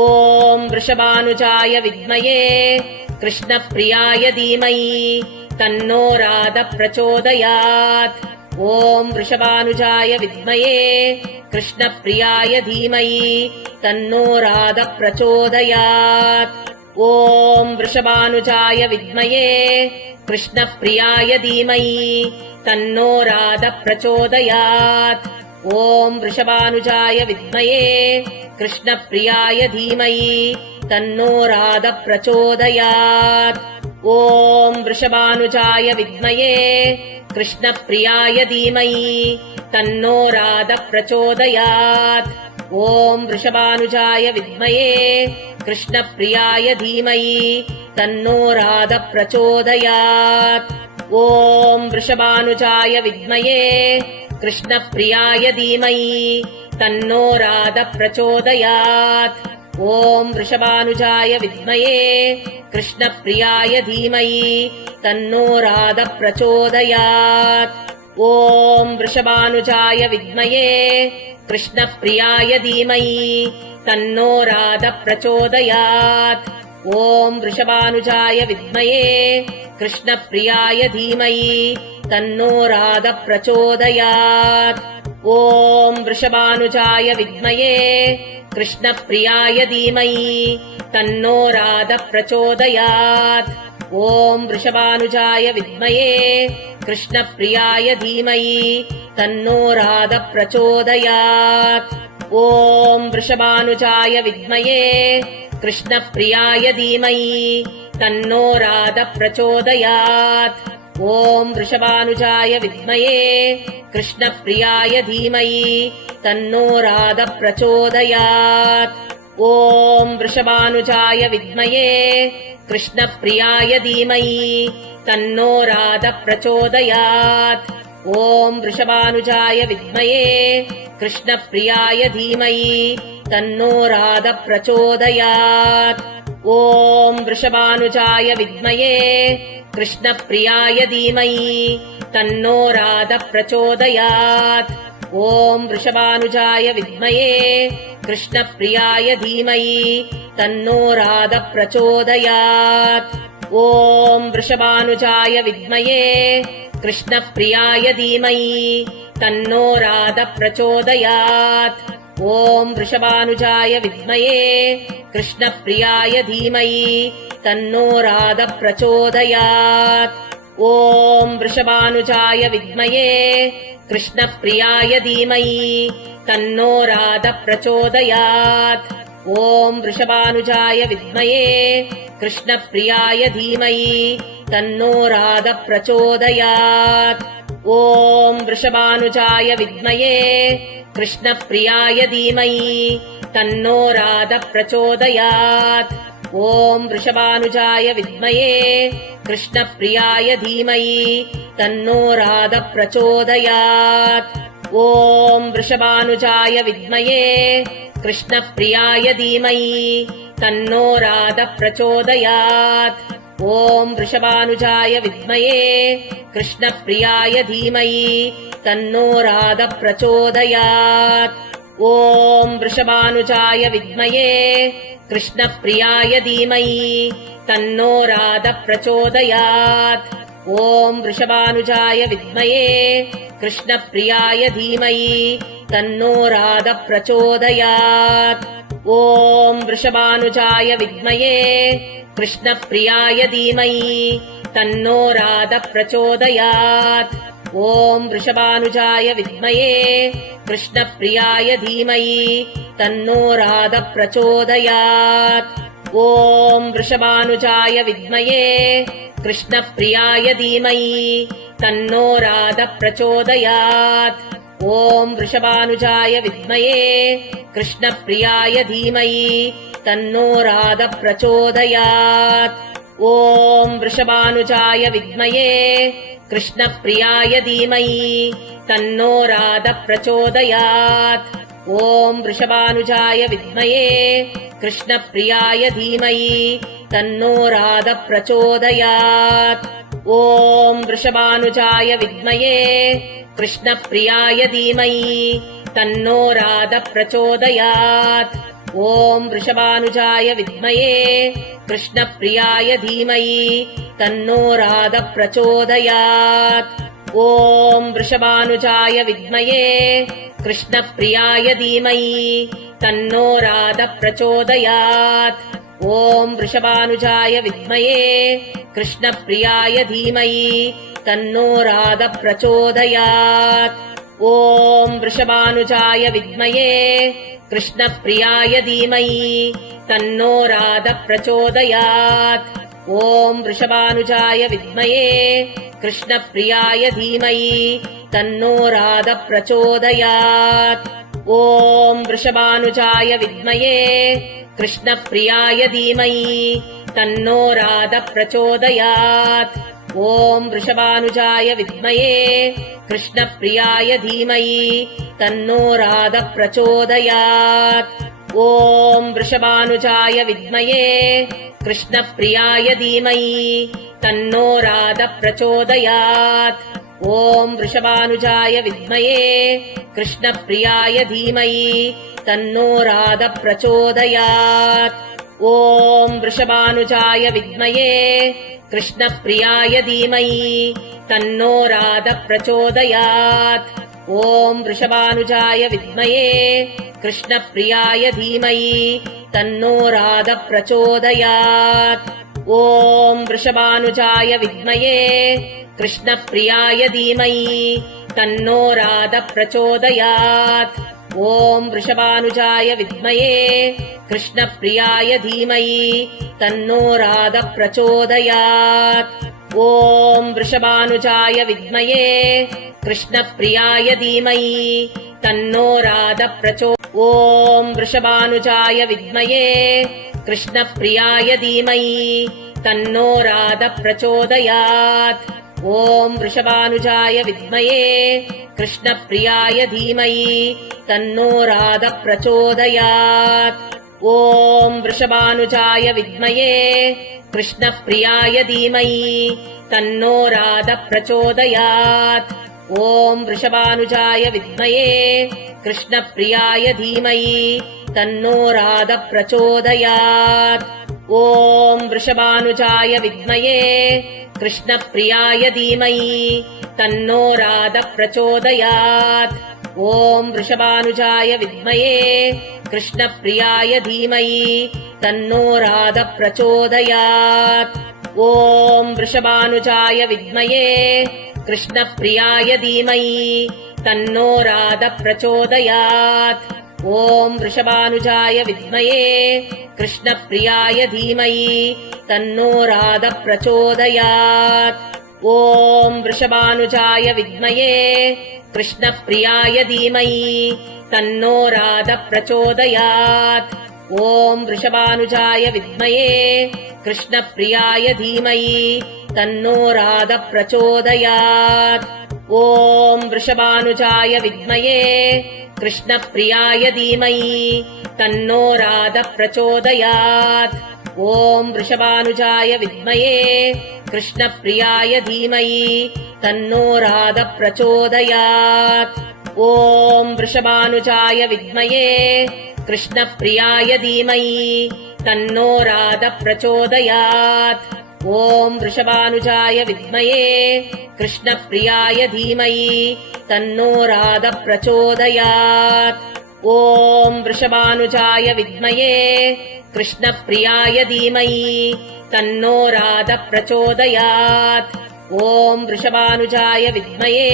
ॐ वृषभानुजाय विद्महे कृष्णप्रियाय धीमहि तन्नो राधः प्रचोदयात्। ॐ वृषभानुजाय विद्महे कृष्णप्रियाय धीमहि तन्नो राधः प्रचोदयात्। ॐ वृषभानुजाय विद्महे कृष्णप्रियाय धीमहि तन्नो राधः प्रचोदयात्। ॐ वृषभानुजाय विद्महे कृष्णप्रियाय धीमहि तन्नो राधः प्रचोदयात्। ॐ वृषभानुजाय विद्महे कृष्णप्रियाय धीमहि तन्नो राधः प्रचोदयात्। ॐ वृषभानुजाय विद्महे कृष्णप्रियाय धीमहि तन्नो राधः प्रचोदयात्। ॐ वृषभानुजाय विद्महे कृष्णप्रियाय धीमहि तन्नो राधः प्रचोदयात्। ॐ वृषभानुजाय विद्महे कृष्णप्रियाय धीमहि तन्नो राधः प्रचोदयात्। ॐ वृषभानुजाय विद्महे कृष्णप्रियाय धीमहि तन्नो राधः प्रचोदयात्। ॐ वृषभानुजाय विद्महे कृष्णप्रियाय धीमहि तन्नो राधः प्रचोदयात्। ॐ वृषभानुजाय विद्महे कृष्णप्रियाय धीमहि तन्नो राधः प्रचोदयात्। ॐ वृषभानुजाय विद्महे कृष्णप्रियाय धीमहि तन्नो राधः प्रचोदयात्। ॐ वृषभानुजाय विद्महे कृष्णप्रियाय धीमहि तन्नो राधः प्रचोदयात्। ॐ वृषभानुजाय विद्महे कृष्णप्रियाय धीमहि तन्नो राधः प्रचोदयात्। ॐ वृषभानुजाय विद्महे कृष्णप्रियाय धीमहि तन्नो राधः प्रचोदयात्। ॐ वृषभानुजाय विद्महे कृष्णप्रियाय धीमहि तन्नो राधः प्रचोदयात्। ॐ वृषभानुजाय विद्महे कृष्णप्रियाय धीमहि तन्नो राधः प्रचोदयात्। ॐ वृषभानुजाय विद्महे कृष्णप्रियाय धीमहि तन्नो राधः प्रचोदयात्। ॐ वृषभानुजाय विद्महे कृष्णप्रियाय धीमहि तन्नो राधः प्रचोदयात्। ॐ वृषभानुजाय विद्महे कृष्णप्रियाय धीमहि तन्नो राधः प्रचोदयात्। ॐ वृषभानुजाय विद्महे कृष्णप्रियाय धीमहि तन्नो राधः प्रचोदयात्। ॐ वृषभानुजाय विद्महे कृष्णप्रियाय धीमहि तन्नो राधः प्रचोदयात्। ॐ वृषभानुजाय विद्महे कृष्णप्रियाय धीमहि तन्नो राधः प्रचोदयात्। ॐ वृषभानुजाय विद्महे कृष्णप्रियाय धीमहि तन्नो राधः प्रचोदयात्। ॐ वृषभानुजाय विद्महे कृष्णप्रियाय धीमहि तन्नो राधः प्रचोदयात्। ॐ वृषभानुजाय विद्महे कृष्णप्रियाय धीमहि तन्नो राधः प्रचोदयात्। ॐ वृषभानुजाय विद्महे कृष्णप्रियाय धीमहि तन्नो राधः प्रचोदयात्। ॐ वृषभानुजाय विद्महे कृष्णप्रियाय धीमहि तन्नो राधः प्रचोदयात्। ॐ वृषभानुजाय विद्महे कृष्णप्रियाय धीमहि तन्नो राधः प्रचोदयात्। ॐ वृषभानुजाय विद्महे कृष्णप्रियाय धीमहि तन्नो राधः प्रचोदयात्। ॐ वृषभानुजाय विद्महे कृष्णप्रियाय धीमहि तन्नो राधः प्रचोदयात्। ॐ वृषभानुजाय विद्महे कृष्णप्रियाय धीमहि तन्नो राधः प्रचोदयात्। ॐ वृषभानुजाय विद्महे कृष्णप्रियाय धीमहि तन्नो राधः प्रचोदयात्। ॐ वृषभानुजाय विद्महे कृष्णप्रियाय धीमहि तन्नो राधः प्रचोदयात्। ॐ वृषभानुजाय विद्महे कृष्णप्रियाय धीमहि तन्नो राधः प्रचोदयात्। ॐ वृषभानुजाय विद्महे कृष्णप्रियाय धीमहि तन्नो राधः प्रचोदयात्। ॐ वृषभानुजाय विद्महे कृष्णप्रियाय धीमहि तन्नो राधः प्रचोदयात्। ॐ वृषभानुजाय विद्महे कृष्णप्रियाय धीमहि तन्नो राधः प्रचोदयात्। ॐ वृषभानुजाय विद्महे कृष्णप्रियाय धीमहि तन्नो राधः प्रचोदयात्। ॐ वृषभानुजाय विद्महे कृष्णप्रियाय धीमहि तन्नो राधः प्रचोदयात्। ॐ वृषभानुजाय विद्महे कृष्णप्रियाय धीमहि तन्नो राधः प्रचोदयात्। ॐ वृषभानुजाय विद्महे कृष्णप्रियाय धीमहि तन्नो राधः प्रचोदयात्। ॐ वृषभानुजाय विद्महे कृष्णप्रियाय धीमहि तन्नो राधः प्रचोदयात्। ॐ वृषभानुजाय विद्महे कृष्णप्रियाय धीमहि तन्नो राधः प्रचोदयात्। ॐ वृषभानुजाय विद्महे कृष्णप्रियाय धीमहि तन्नो राधः प्रचोदयात्। ॐ वृषभानुजाय विद्महे कृष्णप्रियाय धीमहि तन्नो राधः प्रचोदयात्। ॐ वृषभानुजाय विद्महे कृष्णप्रियाय धीमहि तन्नो राधः प्रचोदयात्। ॐ वृषभानुजाय विद्महे कृष्णप्रियाय धीमहि तन्नो राधः प्रचोदयात्। ॐ वृषभानुजाय विद्महे कृष्णप्रियाय धीमहि तन्नो राधः ॐ वृषभानुजाय विद्महे कृष्णप्रियाय धीमहि तन्नो राधः प्रचोदयात्। ॐ वृषभानुजाय विद्महे कृष्णप्रियाय धीमहि तन्नो राधः प्रचोदयात्। ॐ वृषभानुजाय विद्महे कृष्णप्रियाय धीमहि तन्नो राधः प्रचोदयात्। ॐ वृषभानुजाय विद्महे कृष्णप्रियाय धीमहि तन्नो राधः प्रचोदयात्। ॐ वृषभानुजाय विद्महे कृष्णप्रियाय धीमहि तन्नो राधः प्रचोदयात्। ॐ वृषभानुजाय विद्महे कृष्णप्रियाय धीमहि तन्नो राधः प्रचोदयात्। ॐ वृषभानुजाय विद्महे कृष्णप्रियाय धीमहि तन्नो राधः प्रचोदयात्। ॐ वृषभानुजाय विद्महे कृष्णप्रियाय धीमहि तन्नो राधः प्रचोदयात्। ॐ वृषभानुजाय विद्महे कृष्णप्रियाय धीमहि तन्नो राधः प्रचोदयात्। ॐ वृषभानुजाय विद्महे कृष्णप्रियाय धीमहि तन्नो राधः प्रचोदयात्। ॐ वृषभानुजाय विद्महे कृष्णप्रियाय धीमहि तन्नो राधः प्रचोदयात्। ॐ वृषभानुजाय विद्महे कृष्णप्रियाय धीमहि तन्नो राधः प्रचोदयात्। ॐ वृषभानुजाय विद्महे कृष्णप्रियाय धीमहि तन्नो राधः प्रचोदयात्। ॐ वृषभानुजाय विद्महे कृष्णप्रियाय धीमहि तन्नो राधः प्रचोदयात्। ॐ वृषभानुजाय विद्महे कृष्णप्रियाय धीमहि तन्नो राधः प्रचोदयात्। ॐ वृषभानुजाय विद्महे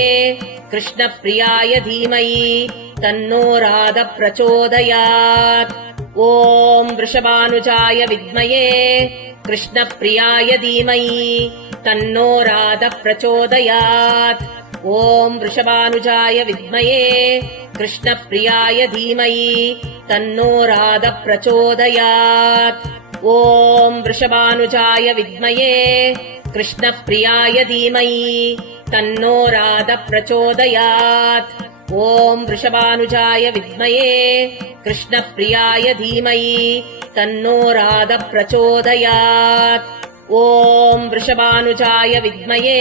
कृष्णप्रियाय धीमहि तन्नो राधः प्रचोदयात्। ॐ वृषभानुजाय विद्महे कृष्णप्रियाय धीमहि तन्नो राधः प्रचोदयात्। ॐ वृषभानुजाय विद्महे कृष्णप्रियाय धीमहि तन्नो राधः प्रचोदयात्। ॐ वृषभानुजाय विद्महे कृष्णप्रियाय धीमहि तन्नो राधः प्रचोदयात्। ॐ वृषभानुजाय विद्महे कृष्णप्रियाय धीमहि तन्नो राधः प्रचोदयात्। ॐ वृषभानुजाय विद्महे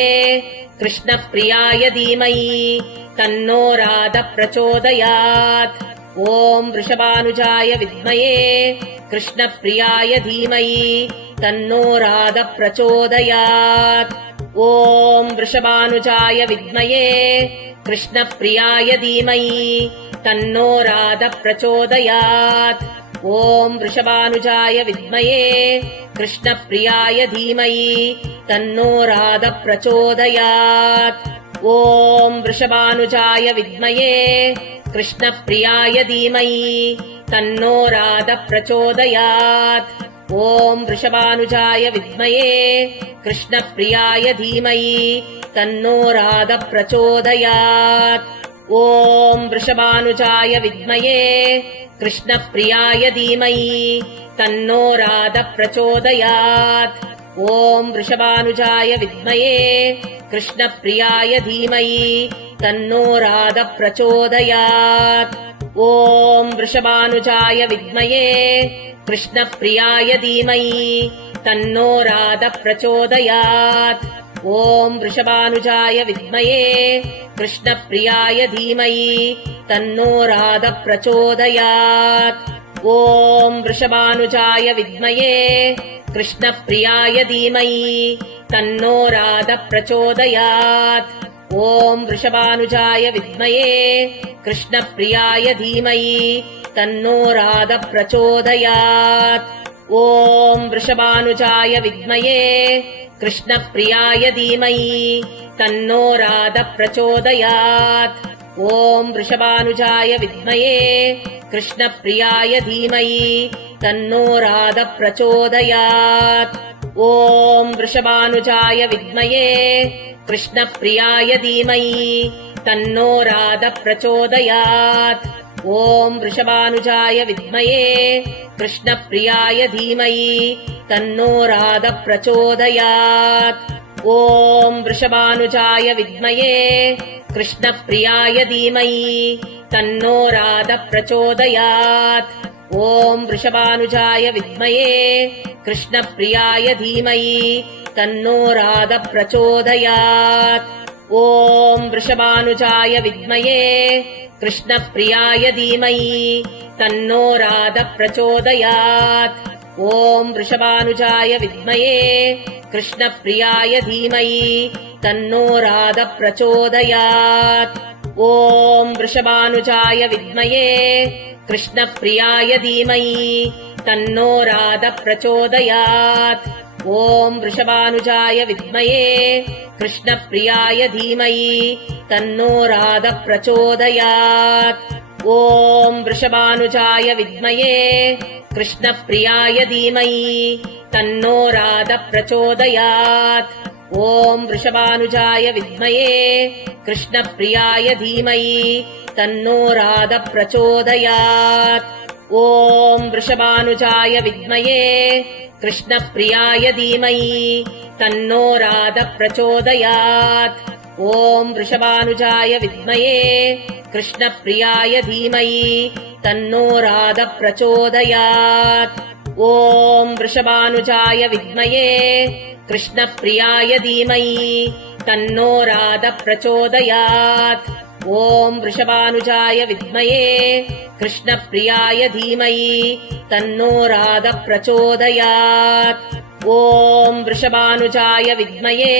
कृष्णप्रियाय धीमहि तन्नो राधः प्रचोदयात्। ॐ वृषभानुजाय विद्महे कृष्णप्रियाय धीमहि तन्नो राधः प्रचोदयात्। ॐ वृषभानुजाय विद्महे कृष्णप्रियाय धीमहि तन्नो राधः प्रचोदयात्। ॐ वृषभानुजाय विद्महे कृष्णप्रियाय धीमहि तन्नो राधः प्रचोदयात्। ॐ वृषभानुजाय विद्महे कृष्णप्रियाय धीमहि तन्नो राधः प्रचोदयात्। ॐ वृषभानुजाय विद्महे कृष्णप्रियाय धीमहि तन्नो राधः प्रचोदयात्। ॐ वृषभानुजाय विद्महे कृष्णप्रियाय धीमहि तन्नो राधः प्रचोदयात्। ॐ वृषभानुजाय विद्महे कृष्णप्रियाय धीमहि तन्नो राधः प्रचोदयात्। ॐ वृषभानुजाय विद्महे कृष्णप्रियाय धीमहि तन्नो राधः प्रचोदयात्। ॐ वृषभानुजाय विद्महे कृष्णप्रियाय धीमहि तन्नो राधः प्रचोदयात्। ॐ वृषभानुजाय विद्महे कृष्णप्रियाय धीमहि तन्नो राधः प्रचोदयात्। ॐ वृषभानुजाय विद्महे कृष्णप्रियाय धीमहि तन्नो राधः प्रचोदयात्। ॐ वृषभानुजाय विद्महे कृष्णप्रियाय धीमहि तन्नो राधः प्रचोदयात्। ॐ वृषभानुजाय विद्महे कृष्णप्रियाय धीमहि तन्नो राधः प्रचोदयात्। ॐ वृषभानुजाय विद्महे कृष्णप्रियाय धीमहि तन्नो राधः प्रचोदयात्। ॐ वृषभानुजाय विद्महे कृष्णप्रियाय धीमहि तन्नो राधः प्रचोदयात्। ॐ वृषभानुजाय विद्महे कृष्णप्रियाय धीमहि तन्नो राधः प्रचोदयात्। ॐ वृषभानुजाय विद्महे कृष्णप्रियाय धीमहि तन्नो राधः प्रचोदयात्। ॐ वृषभानुजाय विद्महे कृष्णप्रियाय धीमहि तन्नो राधः प्रचोदयात्। ॐ वृषभानुजाय विद्महे कृष्णप्रियाय धीमहि तन्नो राधः प्रचोदयात्। ॐ वृषभानुजाय विद्महे कृष्णप्रियाय धीमहि तन्नो राधः प्रचोदयात्। ॐ वृषभानुजाय विद्महे कृष्णप्रियाय धीमहि तन्नो राधः प्रचोदयात्। ॐ वृषभानुजाय विद्महे कृष्णप्रियाय धीमहि तन्नो राधः प्रचोदयात्। ॐ वृषभानुजाय विद्महे कृष्णप्रियाय धीमहि तन्नो राधः प्रचोदयात्। ॐ वृषभानुजाय विद्महे कृष्णप्रियाय धीमहि तन्नो राधः प्रचोदयात्। ॐ वृषभानुजाय विद्महे कृष्णप्रियाय धीमहि तन्नो राधः प्रचोदयात्। ॐ वृषभानुजाय विद्महे कृष्णप्रियाय धीमहि तन्नो राधः प्रचोदयात्। ॐ वृषभानुजाय विद्महे कृष्णप्रियाय धीमहि तन्नो राधः प्रचोदयात्। ॐ वृषभानुजाय विद्महे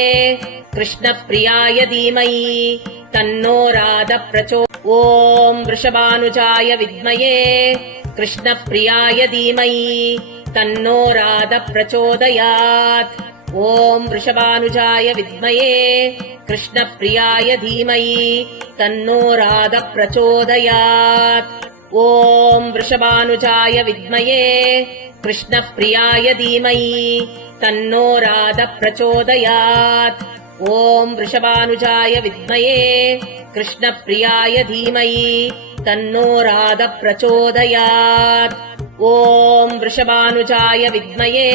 कृष्णप्रियाय धीमहि तन्नो राधः ॐ वृषभानुजाय विद्महे कृष्णप्रियाय धीमहि तन्नो राधः प्रचोदयात्। ॐ वृषभानुजाय विद्महे कृष्णप्रियाय धीमहि तन्नो राधः प्रचोदयात्। ॐ वृषभानुजाय विद्महे कृष्णप्रियाय धीमहि तन्नो राधः प्रचोदयात्। ॐ वृषभानुजाय विद्महे कृष्णप्रियाय धीमहि तन्नो राधः प्रचोदयात्। ॐ वृषभानुजाय विद्महे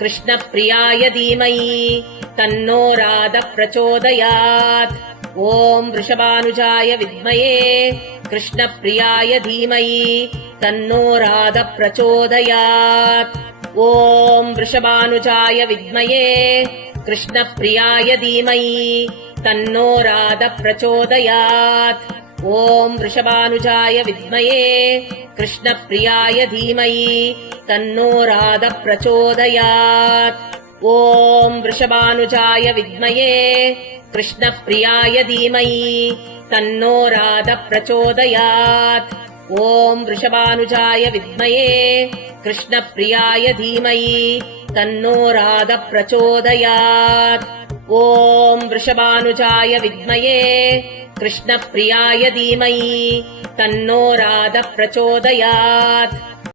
कृष्णप्रियाय धीमहि तन्नो राधः प्रचोदयात्। ॐ वृषभानुजाय विद्महे कृष्णप्रियाय धीमहि तन्नो राधः प्रचोदयात्। ॐ वृषभानुजाय विद्महे कृष्णप्रियाय धीमहि तन्नो राधः प्रचोदयात्। ॐ वृषभानुजाय विद्महे कृष्णप्रियाय धीमहि तन्नो राधः प्रचोदयात् ॐ वृषभानुजाय विद्महे कृष्णप्रियाय धीमहि तन्नो राधः प्रचोदयात् ॐ वृषभानुजाय विद्महे कृष्णप्रियाय धीमहि तन्नो राधः प्रचोदयात् ॐ वृषभानुजाय विद्महे कृष्णप्रियाय धीमहि तन्नो राधः प्रचोदयात्।